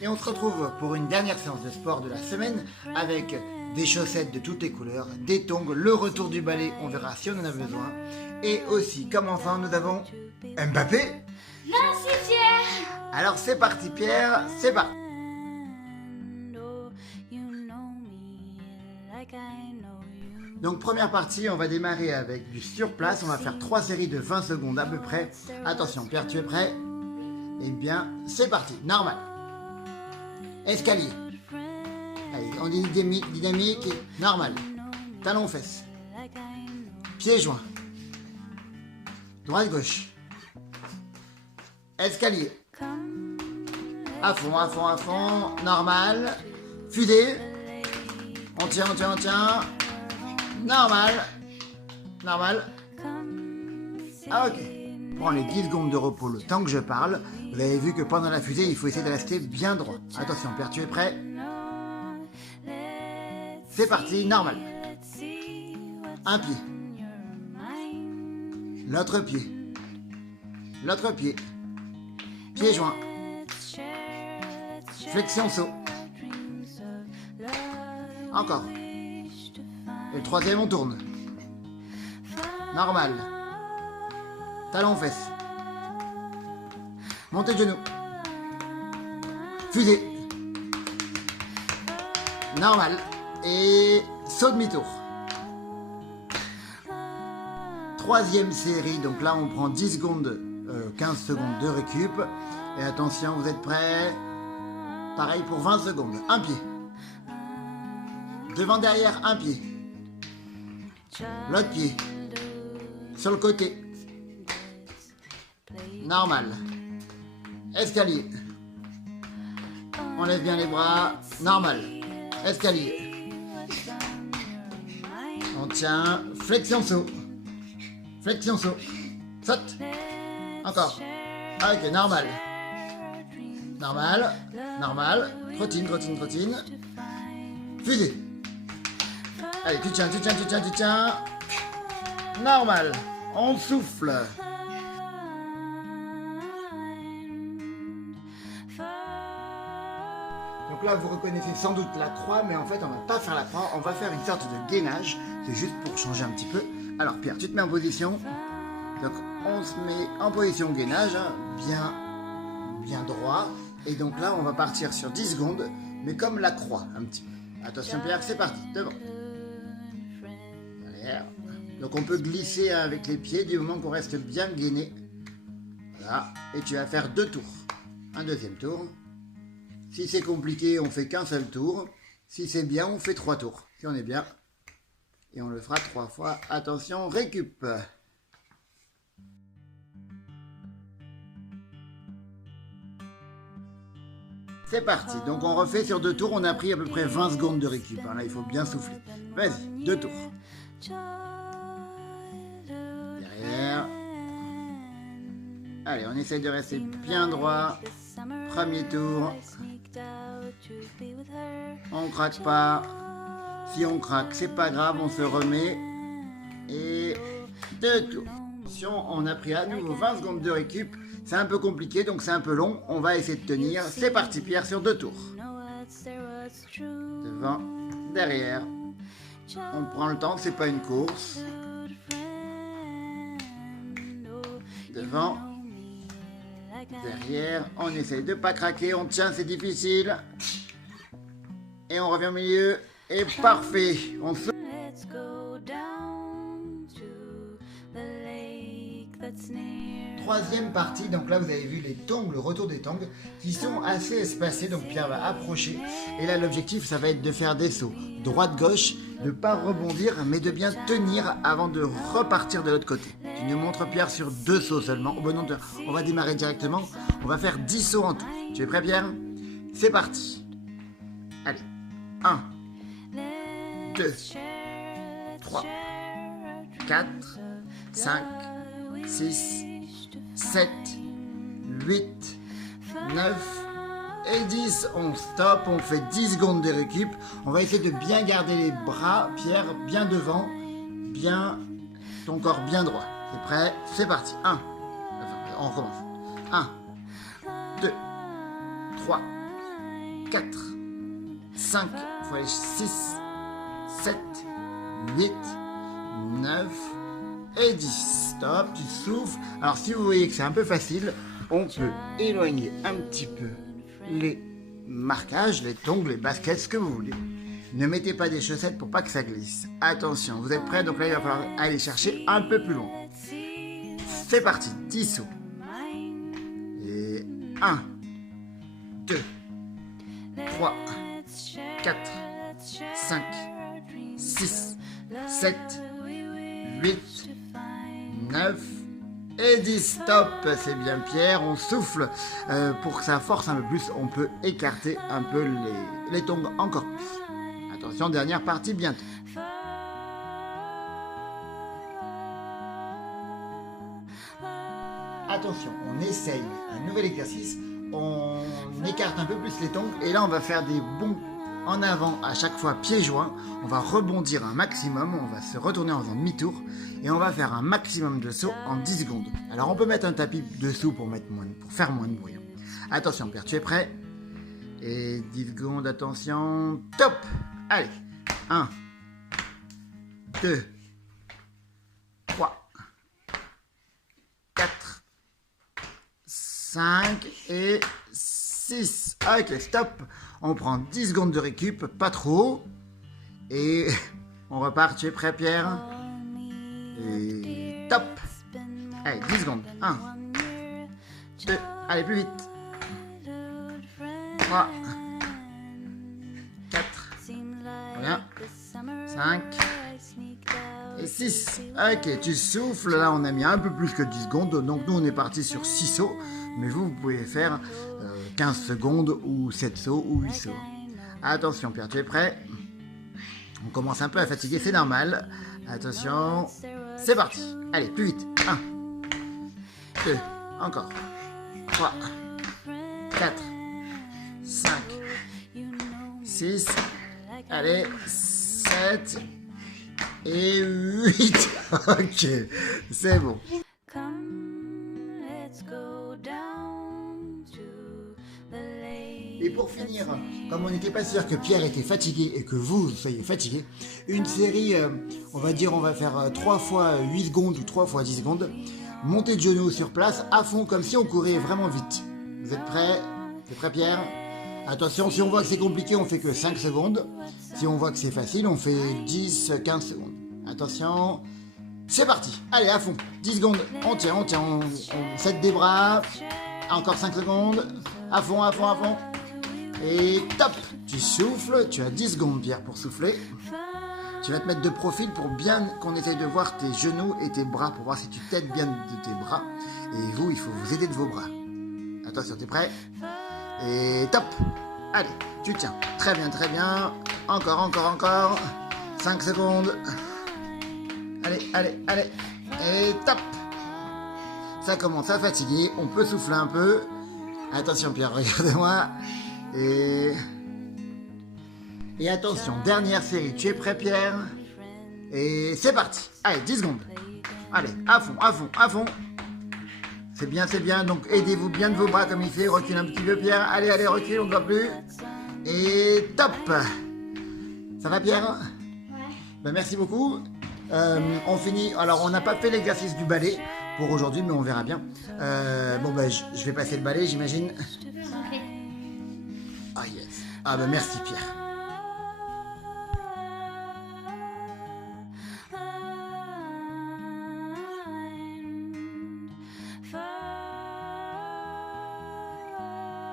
Et on se retrouve pour une dernière séance de sport de la semaine avec des chaussettes de toutes les couleurs, des tongs, le retour du balai, on verra si on en a besoin. Et aussi, comme enfant, nous avons Mbappé. Merci Pierre. Alors c'est parti Pierre, c'est parti. Donc première partie, on va démarrer avec du surplace, on va faire 3 séries de 20 secondes à peu près. Attention Pierre, tu es prêt? Eh bien, c'est parti, normal. Escalier. Allez, on dit dynamique, normal. Talon fesses. Pieds joints. Droite gauche. Escalier. À fond, à fond, à fond. Normal. Fusée. On tient, on tient, on tient. Normal. Normal. Ah, ok. Prends les 10 secondes de repos le temps que je parle. Vous avez vu que pendant la fusée, il faut essayer de rester bien droit. Attention, Pierre, tu es prêt? C'est parti, normal. Un pied. L'autre pied. L'autre pied. Pieds joints. Flexion saut. Encore. Et le troisième, on tourne. Normal. Talon fesses. Montée de genoux. Fusée. Normal. Et saut demi-tour. Troisième série, donc là on prend 10 secondes, 15 secondes de récup. Et attention, vous êtes prêts? Pareil pour 20 secondes. Un pied. Devant, derrière, un pied. L'autre pied. Sur le côté. Normal. Escalier. On lève bien les bras. Normal. Escalier. On tient. Flexion saut. Flexion saut. Saute. Encore. Ok, normal. Normal. Normal. Trottine, trottine, trottine. Fusée. Allez, tu tiens, tu tiens, tu tiens, tu tiens. Normal. On souffle. Donc là, vous reconnaissez sans doute la croix, mais en fait, on va pas faire la croix, on va faire une sorte de gainage. C'est juste pour changer un petit peu. Alors, Pierre, tu te mets en position. Donc, on se met en position gainage, hein, bien droit. Et donc là, on va partir sur 10 secondes, mais comme la croix, un petit peu. Attention, Pierre, c'est parti, devant. Derrière. Donc, on peut glisser avec les pieds du moment qu'on reste bien gainé. Voilà. Et tu vas faire 2 tours. Un deuxième tour. Si c'est compliqué, on fait qu'un seul tour. Si c'est bien, on fait 3 tours. Si on est bien. Et on le fera 3 fois. Attention, récup. C'est parti. Donc on refait sur 2 tours. On a pris à peu près 20 secondes de récup. Là, il faut bien souffler. Vas-y, 2 tours. Derrière. Allez, on essaye de rester bien droit. Premier tour. On craque pas. Si on craque, c'est pas grave, on se remet. Et 2 tours. Attention, on a pris à nouveau 20 secondes de récup. C'est un peu compliqué, donc c'est un peu long. On va essayer de tenir. C'est parti, Pierre, sur 2 tours. Devant, derrière. On prend le temps, c'est pas une course. Devant. Derrière, on essaye de pas craquer, on tient, c'est difficile. Et on revient au milieu. Et parfait. On se... Troisième partie, donc là vous avez vu les tongs, le retour des tongs, qui sont assez espacés, donc Pierre va approcher. Et là l'objectif, ça va être de faire des sauts droite-gauche, de ne pas rebondir, mais de bien tenir avant de repartir de l'autre côté. Tu nous montres Pierre sur 2 sauts seulement. Oh, bon, non, on va démarrer directement, on va faire 10 sauts en tout. Tu es prêt Pierre? C'est parti. Allez, 1, 2, 3, 4, 5, 6, 7, 8, 9 et 10. On stoppe, on fait 10 secondes de récup. On va essayer de bien garder les bras, Pierre, bien devant, bien ton corps bien droit. T'es prêt? C'est parti. 1. On recommence. 1, 2, 3, 4, 5, il faut aller 6, 7, 8, 9 et 10. Stop, tu souffles. Alors si vous voyez que c'est un peu facile, on peut éloigner un petit peu les marquages, les tongs, les baskets, ce que vous voulez. Ne mettez pas des chaussettes pour pas que ça glisse. Attention, vous êtes prêts? Donc là, il va falloir aller chercher un peu plus loin. C'est parti, 10 sauts. Et 1, 2, 3, 4, 5, 6, 7, 8, 9 et 10. Stop, c'est bien Pierre, on souffle. Pour que ça force un peu plus, on peut écarter un peu les tongs encore plus. Attention, dernière partie bientôt. Attention, on essaye un nouvel exercice, on écarte un peu plus les tongs et là on va faire des bonds en avant à chaque fois pieds joints, on va rebondir un maximum, on va se retourner en faisant demi-tour et on va faire un maximum de sauts en 10 secondes. Alors on peut mettre un tapis dessous pour faire moins de bruit. Attention Pierre, tu es prêt? Et 10 secondes, attention, top! Allez, 1, 2, 3, 4, 5 et 6. Ok, stop. On prend 10 secondes de récup, pas trop. Et on repart. Tu es prêt, Pierre? Et top. Allez, 10 secondes. 1, 2, allez, plus vite. 3, 4, voilà, 5 et 6. Ok, tu souffles. Là, on a mis un peu plus que 10 secondes. Donc, nous, on est parti sur 6 sauts. Mais vous pouvez faire 15 secondes ou 7 sauts ou 8 sauts. Attention, Pierre, tu es prêt? On commence un peu à fatiguer, c'est normal. Attention, c'est parti. Allez, plus vite. 1, 2, encore. 3, 4, 5, 6, allez, 7 et 8. Ok, c'est bon. Et pour finir, comme on n'était pas sûr que Pierre était fatigué et que vous soyez fatigué, une série, on va dire, on va faire 3 fois 8 secondes ou 3 fois 10 secondes, montée de genoux sur place, à fond, comme si on courait vraiment vite. Vous êtes prêts? T'es prêt Pierre? Attention, si on voit que c'est compliqué, on fait que 5 secondes. Si on voit que c'est facile, on fait 10, 15 secondes. Attention, c'est parti. Allez, à fond. 10 secondes, on tient, on set des bras. Encore 5 secondes. À fond, à fond, à fond. Et top. Tu souffles, tu as 10 secondes Pierre pour souffler. Tu vas te mettre de profil pour bien qu'on essaye de voir tes genoux et tes bras, pour voir si tu t'aides bien de tes bras. Et vous, il faut vous aider de vos bras. Attention, t'es prêt? Et top. Allez, tu tiens. Très bien, très bien. Encore, encore, encore. 5 secondes. Allez, allez, allez. Et top. Ça commence à fatiguer. On peut souffler un peu. Attention Pierre, regarde-moi. Et attention, dernière série. Tu es prêt Pierre? Et c'est parti. Allez, 10 secondes. Allez, à fond, à fond, à fond. C'est bien, c'est bien. Donc aidez-vous bien de vos bras comme il fait. Recule un petit peu Pierre. Allez, allez, recule, on ne doit plus. Et top. Ça va Pierre? Ouais. Ben, merci beaucoup. On finit. Alors on n'a pas fait l'exercice du balai pour aujourd'hui, mais on verra bien. Bon ben je vais passer le balai, j'imagine. Ok. Ah yes. Ah ben merci Pierre.